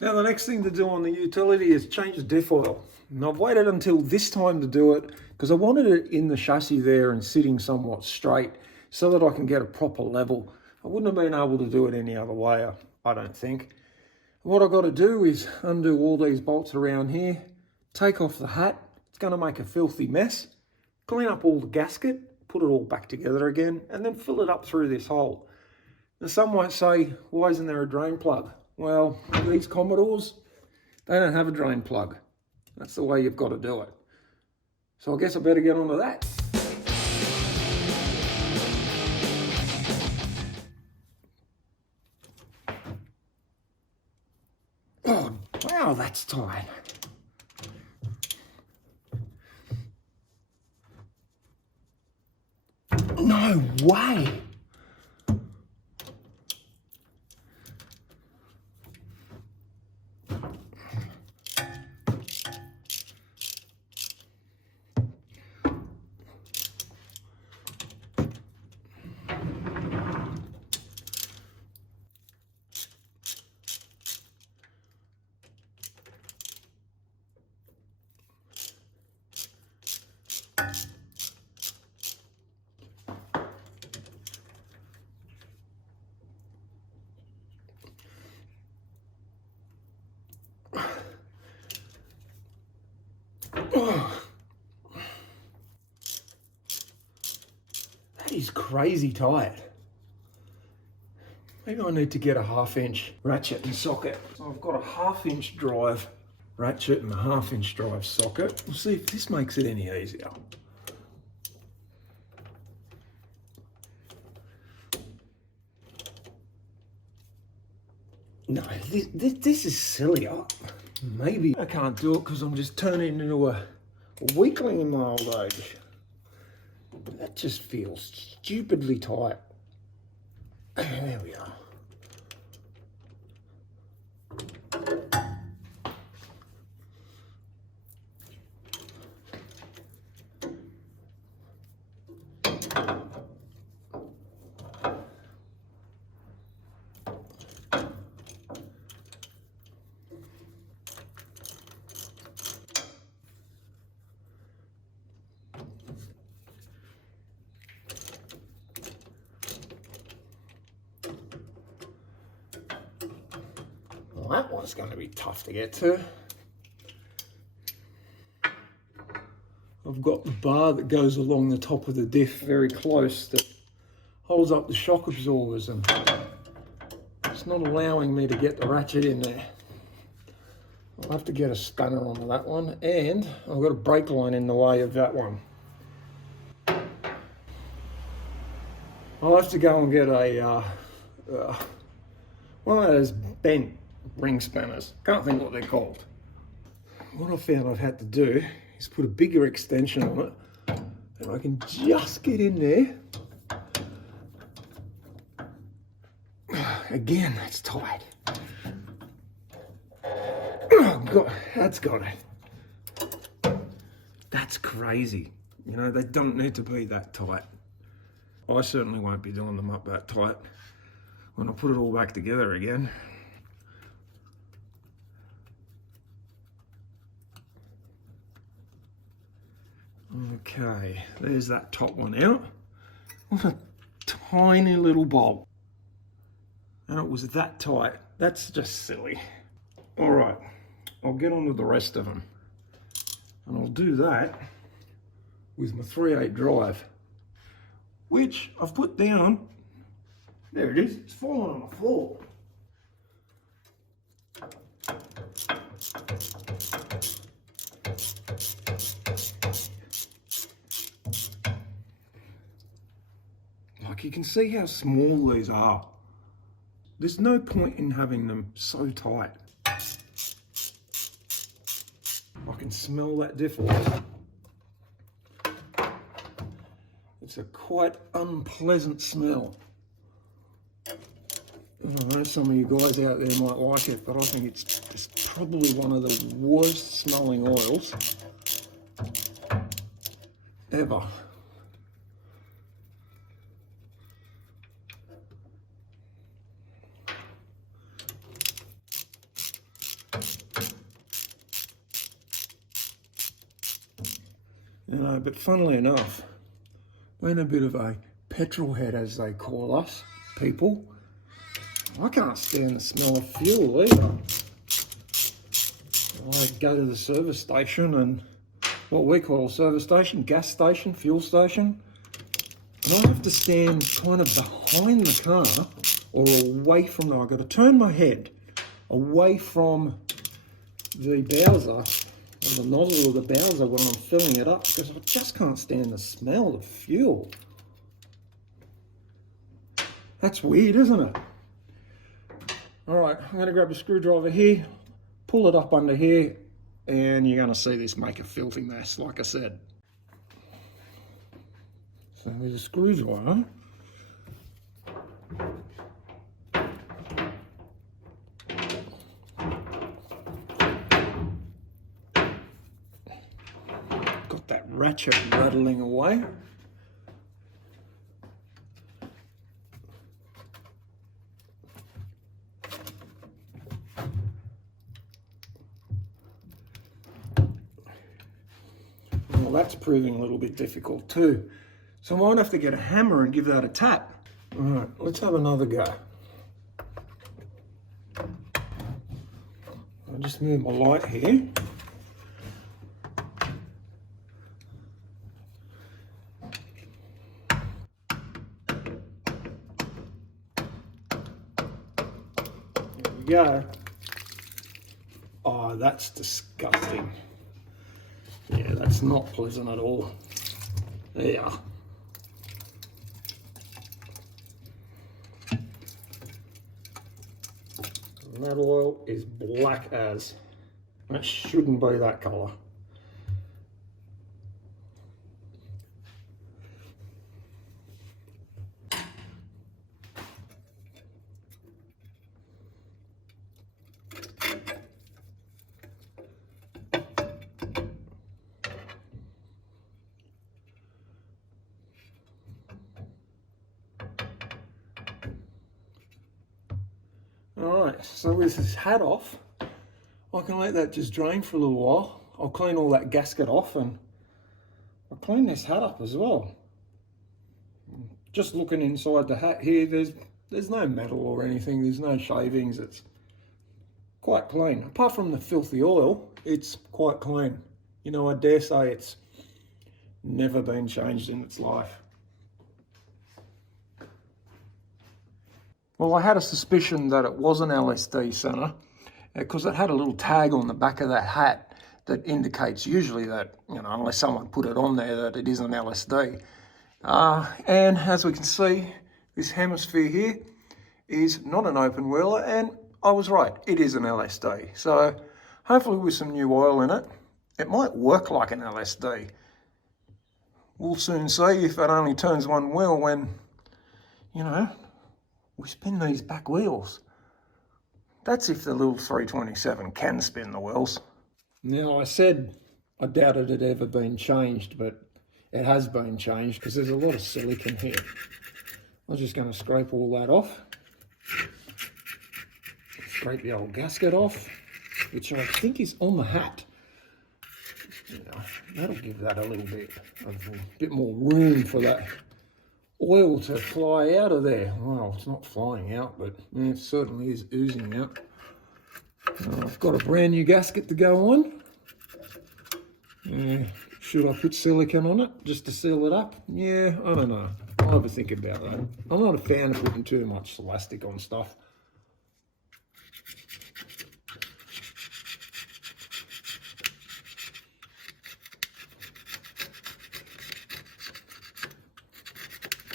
Now the next thing to do on the utility is change the diff oil. And I've waited until this time to do it because I wanted it in the chassis there and sitting somewhat straight so that I can get a proper level. I wouldn't have been able to do it any other way, I don't think. What I've got to do is undo all these bolts around here, take off the hat. It's going to make a filthy mess. Clean up all the gasket, put it all back together again, and then fill it up through this hole. Now some might say, why isn't there a drain plug? Well, these Commodores, they don't have a drain plug. That's the way you've got to do it. So I guess I better get onto that. Oh, wow, that's tight. No way. Oh, that is crazy tight. Maybe I need to get a 1/2-inch ratchet and socket. So I've got a 1/2-inch drive ratchet and a 1/2-inch drive socket. We'll see if this makes it any easier. No, this is silly. Maybe I can't do it because I'm just turning into a weakling in my old age. That just feels stupidly tight. There we are. Well, that one's going to be tough to get to. I've got the bar that goes along the top of the diff very close that holds up the shock absorbers, and it's not allowing me to get the ratchet in there. I'll have to get a spanner onto that one, and I've got a brake line in the way of that one. I'll have to go and get a one of those bent ring spanners. Can't think what they're called. What I found I've had to do is put a bigger extension on it, and I can just get in there. Again, that's tight. Oh God, that's got it. That's crazy. You know, they don't need to be that tight. I certainly won't be doing them up that tight when I put it all back together again. Okay, there's that top one out. What a tiny little bolt. And it was that tight. That's just silly. All right, I'll get on with the rest of them. And I'll do that with my 3/8 drive, which I've put down. There it is, it's falling on the floor. Like, you can see how small these are. There's no point in having them so tight. I can smell that diff oil. It's a quite unpleasant smell. I know some of you guys out there might like it, but I think it's probably one of the worst smelling oils ever. You know, but funnily enough, being a bit of a petrol head, as they call us, people, I can't stand the smell of fuel either. I go to the service station, and what we call a service station, gas station, fuel station, and I have to stand kind of behind the car or away from them. I've got to turn my head away from the Bowser, or the nozzle of the Bowser when I'm filling it up, because I just can't stand the smell of fuel. That's weird, isn't it? All right, I'm going to grab a screwdriver here, pull it up under here, and you're going to see this make a filthy mess, like I said. So there's a screwdriver. Got that ratchet rattling away. Well, that's proving a little bit difficult too. So I might have to get a hammer and give that a tap. All right, let's have another go. I'll just move my light here. There we go. Oh, that's disgusting. Yeah, that's not pleasant at all. Yeah. And that oil is black as. That shouldn't be that colour. Alright, so with this hat off, I can let that just drain for a little while. I'll clean all that gasket off, and I'll clean this hat up as well. Just looking inside the hat here, there's no metal or anything, there's no shavings, it's quite clean. Apart from the filthy oil, it's quite clean. You know, I dare say it's never been changed in its life. Well, I had a suspicion that it was an LSD center because it had a little tag on the back of that hat that indicates usually that, you know, unless someone put it on there, that it is an LSD. And as we can see, this hemisphere here is not an open wheeler, and I was right, it is an LSD. So hopefully with some new oil in it, it might work like an LSD. We'll soon see if it only turns one wheel when, you know, we spin these back wheels. That's if the little 327 can spin the wheels. Now, I said I doubted it had ever been changed, but it has been changed because there's a lot of silicon here. I'm just going to scrape all that off. Scrape the old gasket off, which I think is on the hat. You know, that'll give that a little bit more room for that oil to fly out of there. Well, it's not flying out, but it certainly is oozing out. I've got a brand new gasket to go on. Should I put silicone on it just to seal it up? Yeah, I don't know. I'll have a think about that. I'm not a fan of putting too much elastic on stuff.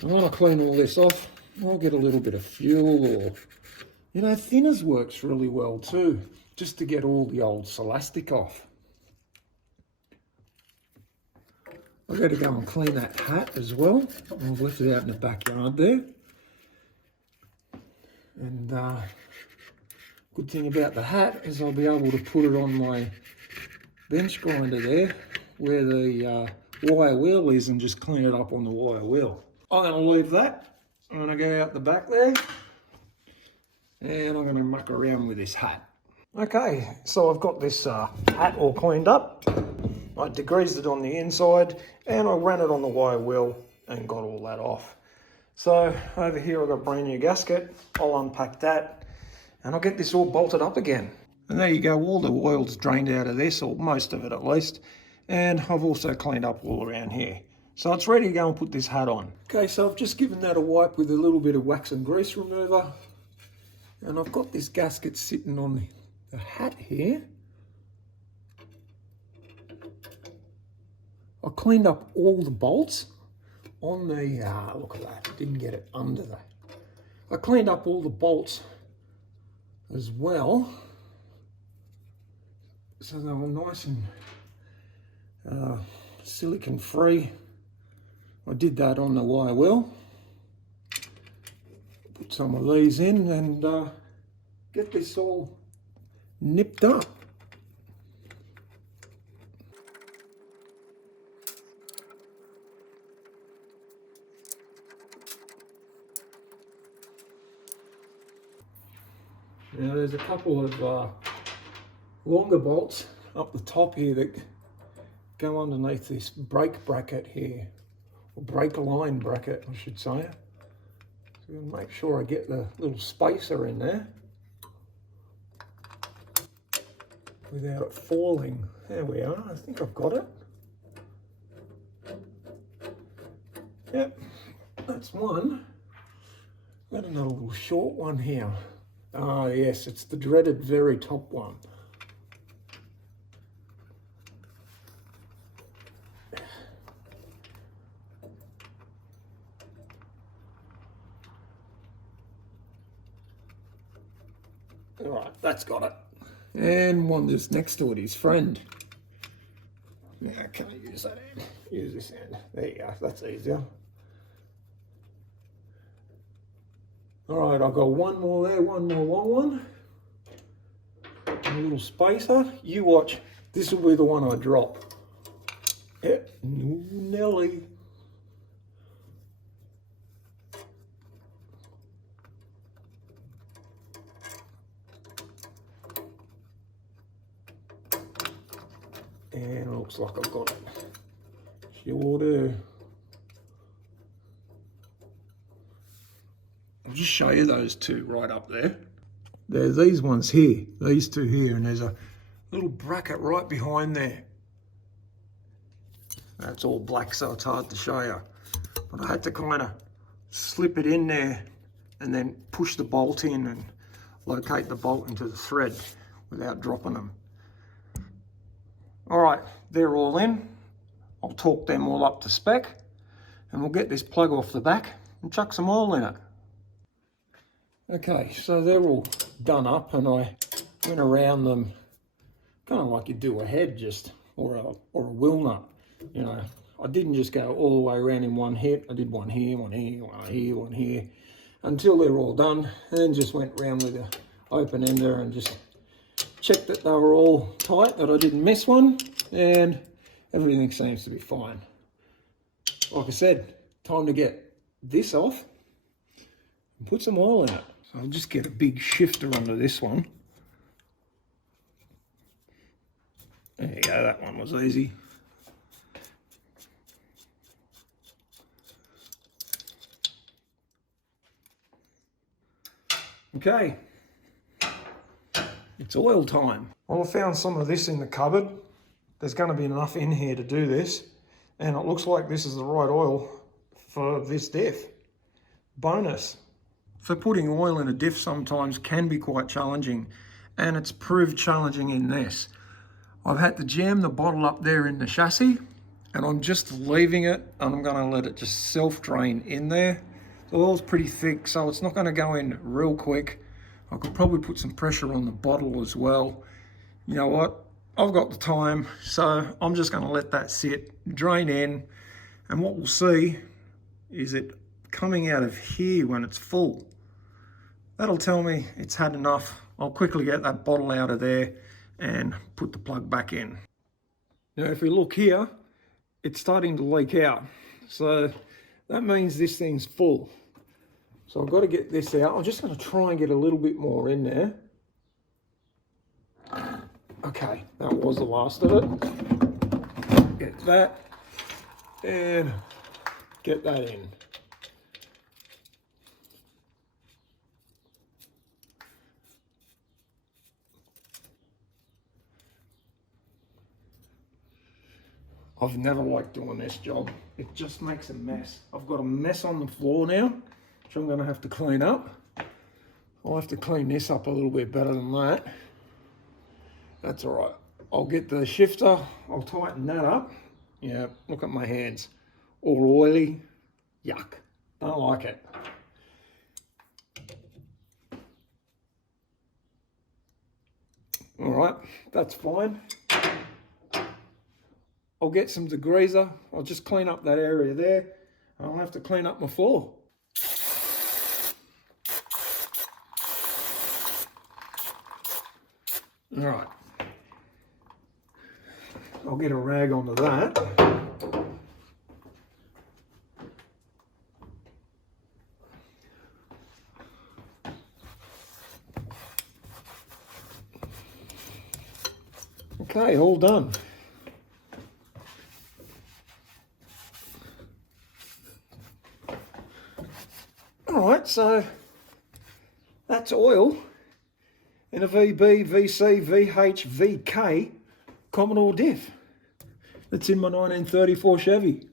And when I clean all this off, I'll get a little bit of fuel, or, you know, thinners works really well too, just to get all the old elastic off. I've got to go and clean that hat as well. I've left it out in the backyard there. And good thing about the hat is I'll be able to put it on my bench grinder there, where the wire wheel is, and just clean it up on the wire wheel. I'm going to leave that. I'm going to go out the back there, and I'm going to muck around with this hat. Okay, so I've got this hat all cleaned up. I degreased it on the inside and I ran it on the wire wheel and got all that off. So over here I've got a brand new gasket. I'll unpack that and I'll get this all bolted up again. And there you go, all the oil's drained out of this, or most of it at least. And I've also cleaned up all around here. So it's ready to go and put this hat on. Okay, so I've just given that a wipe with a little bit of wax and grease remover. And I've got this gasket sitting on the hat here. I cleaned up all the bolts on the, look at that, didn't get it under there. I cleaned up all the bolts as well. So they were nice and silicone free. I did that on the wire wheel. Put some of these in and get this all nipped up. Now there's a couple of longer bolts up the top here that go underneath this brake bracket here, or brake line bracket I should say. So I'm gonna make sure I get the little spacer in there without it falling. There we are, I think I've got it. Yep, that's one. Got another little short one here. Ah yes, it's the dreaded very top one. All right, that's got it. And one just next to it, his friend. Yeah, I can't use that end. Use this end. There you go, that's easier. All right, I've got one more there, one more long one. A little spacer. You watch, this will be the one I drop. Yep, Nelly. And it looks like I've got it. Sure do. I'll just show you those two right up there. There's these ones here, these two here, and there's a little bracket right behind there. That's all black, so it's hard to show you. But I had to kind of slip it in there and then push the bolt in and locate the bolt into the thread without dropping them. All right, they're all in. I'll torque them all up to spec and we'll get this plug off the back and chuck some oil in it. Okay, so they're all done up and I went around them kind of like you do a head just, or a wheel nut. You know, I didn't just go all the way around in one hit. I did one here, one here, one here, one here, until they're all done, and then just went around with the open ender and just checked that they were all tight, that I didn't miss one, and everything seems to be fine. Like I said, time to get this off and put some oil in it. So I'll just get a big shifter under this one. There you go, that one was easy. Okay, it's oil time. Well, I found some of this in the cupboard. There's going to be enough in here to do this, and it looks like this is the right oil for this diff. Bonus. So putting oil in a diff sometimes can be quite challenging, and it's proved challenging in this. I've had to jam the bottle up there in the chassis, and I'm just leaving it, and I'm going to let it just self-drain in there. The oil's pretty thick, so it's not going to go in real quick. I could probably put some pressure on the bottle as well. You know what? I've got the time, so I'm just going to let that sit, drain in, and what we'll see is it coming out of here when it's full. That'll tell me it's had enough. I'll quickly get that bottle out of there and put the plug back in. Now, if we look here, it's starting to leak out. So that means this thing's full. So I've got to get this out. I'm just going to try and get a little bit more in there. Okay, that was the last of it. get that and get that in. I've never liked doing this job. It just makes a mess. I've got a mess on the floor now, which I'm going to have to clean up. I'll have to clean this up a little bit better than that. That's all right. I'll get the shifter, I'll tighten that up. Yeah, look at my hands. All oily. Yuck. Don't like it. All right, that's fine. I'll get some degreaser. I'll just clean up that area there. I'll have to clean up my floor. All right. I'll get a rag onto that. Okay, all done. All right, so that's oil in a VB, VC, VH, VK Commodore Diff. That's in my 1934 Chevy.